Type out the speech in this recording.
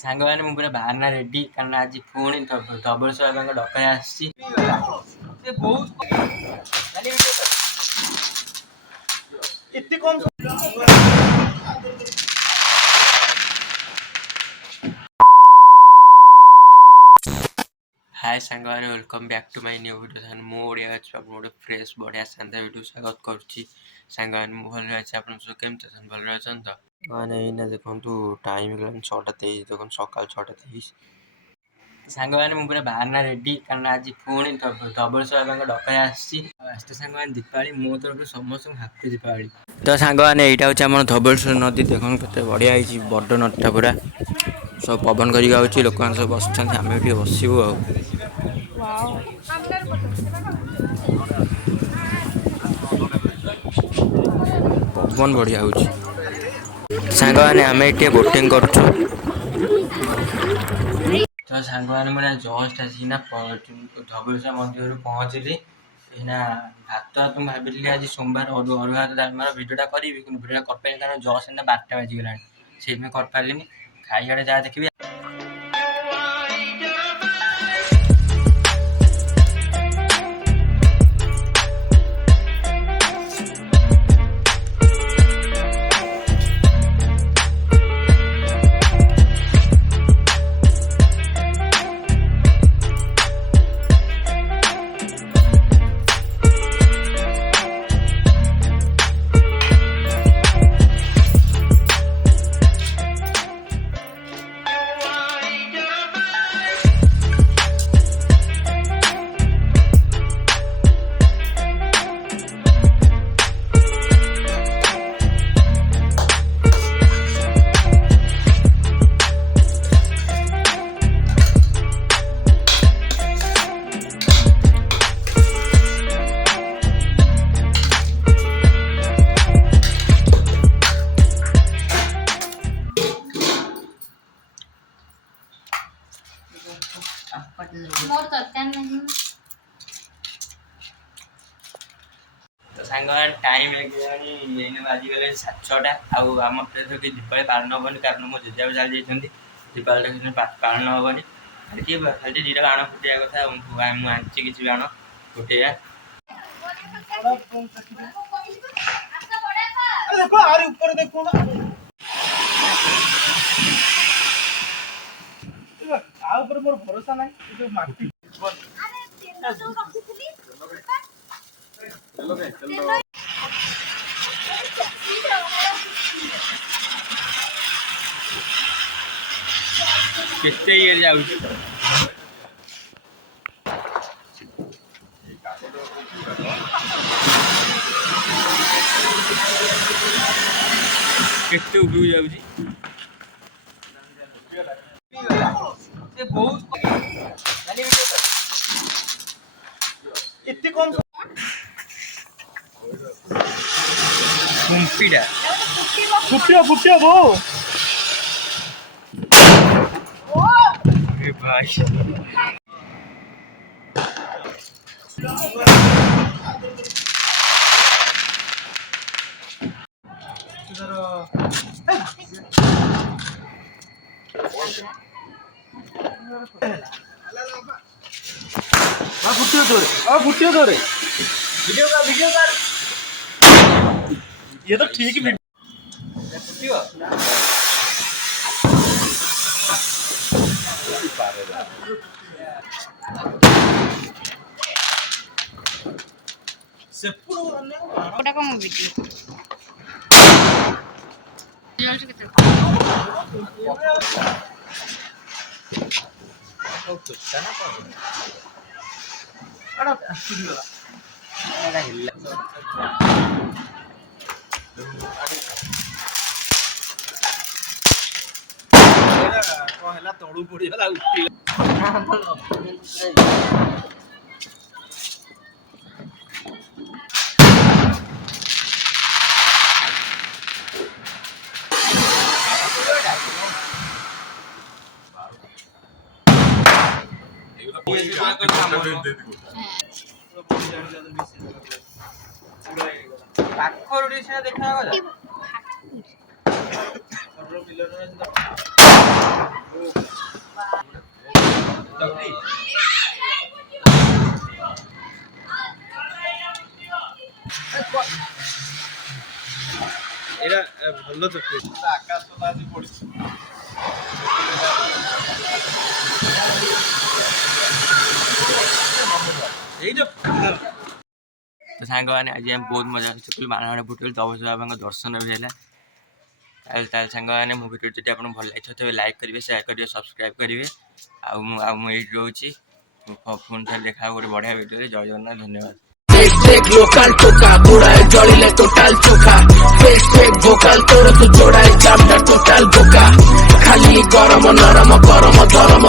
ସାଙ୍ଗମାନେ ମୁଁ ପୁରା ବାହାରନା ରେଡି କାରଣ ଆଜି ପୁଣି ଧବଳେଶ୍ୱର ବାବାଙ୍କ ଡକା ଆସିଛି। ଏତେ କମ hi Sangwan welcome back to my new video मु ओडिया अच्छी आप गोटे फ्रेश बढ़िया शानदार वीडियो स्वागत करुच्ची सांगवान मु भल अच्छे आप केमती भल अच्छा तो मैंने ये देखो टाइम गला 6:23 देखो सकाल 6:23 सांगवान मु पूरा बाहरना रेडी कारण आज पुणी धबळेश्वर बाबांक डका आसते सांगवान दीपावली मो तरफ समस्त हापी दीपावली। तो सांगवान यहाँ हूँ आम धबळेश्वर नदी देखो के बढ़िया बड़ नदीटा पूरा सब पवन कर लोक सब बस आम बसबू पवन बढ़िया हो सांग मैंने आम ये बोटिंग कर तो सांग मैंने जस्ट आसिना धबळेश्वर मंदिर पहुँचली भात तुम भाविली आज सोमवार अरुआ भात भिडियोटा करी भिडियो कर कारण जस्ट 12टा बाजिगला से कर पारे खाइबा जहाँ देखिए तो सांग टाइम बाजिगले 6:30 आम कि दीपावली पालन हेनी कारण मो जेजा चली जाती दीपावली पालन हेनी खाली दुटा बाण फुटा कथा मुझे किसी बाण फुटेगा मोर भरोसा ना केते ये जाऊ केते उबू जाऊ एते कम कुंपीडा फुटिया वो ए भाई फुटियो तोरे वीडियो कर ये तो ठीक है फुटियो सेपुरो कोटा कम वीडियो रिजल्ट केते ओ कुछ ना अड़ा स्टूडियो एला हिल्ला को हला तळू पड़ी हला उठी पाखर ओडिसा देखा गला ଏଇଟା ଭଲ ଚକଲେଟ୍ ଆକାଶ ତ ଆଜି ପଡିଛି। तो साଙ୍ଗମାନେ ଆଜି ଆମେ ବହୁତ ମଜା କରିଛୁ ମାଣମାନେ ଫୁଟେଇଲୁ ତପସ୍ୟା ବାବାଙ୍କ ଦର୍ଶନ ବି ହେଲା। ତାହେଲେ ସାଙ୍ଗମାନେ ମୋ ଭିଡ଼ିଓ ଯଦି ଆପଣଙ୍କୁ ଭଲ ଲାଗିଥିବ ତେବେ ଲାଇକ୍ କରିବେ ସେୟାର କରିବେ ସବସ୍କ୍ରାଇବ୍ କରିବେ। ଆଉ ମୁଁ ଏଇଠି ରହୁଛି ପୁଣି ଥରେ ଦେଖା ଗୋଟେ ବଢ଼ିଆ ଭିଡ଼ିଓରେ। ଜୟ ଜଗନ୍ନାଥ ଧନ୍ୟବାଦ। लोकल टोका बुढ़ाए जड़िले टोटाल चोखा फेक फेक भोकाल तोर तू जोड़ाए जामटा टोटाल बोका खाली गरम नरम गरम धरम।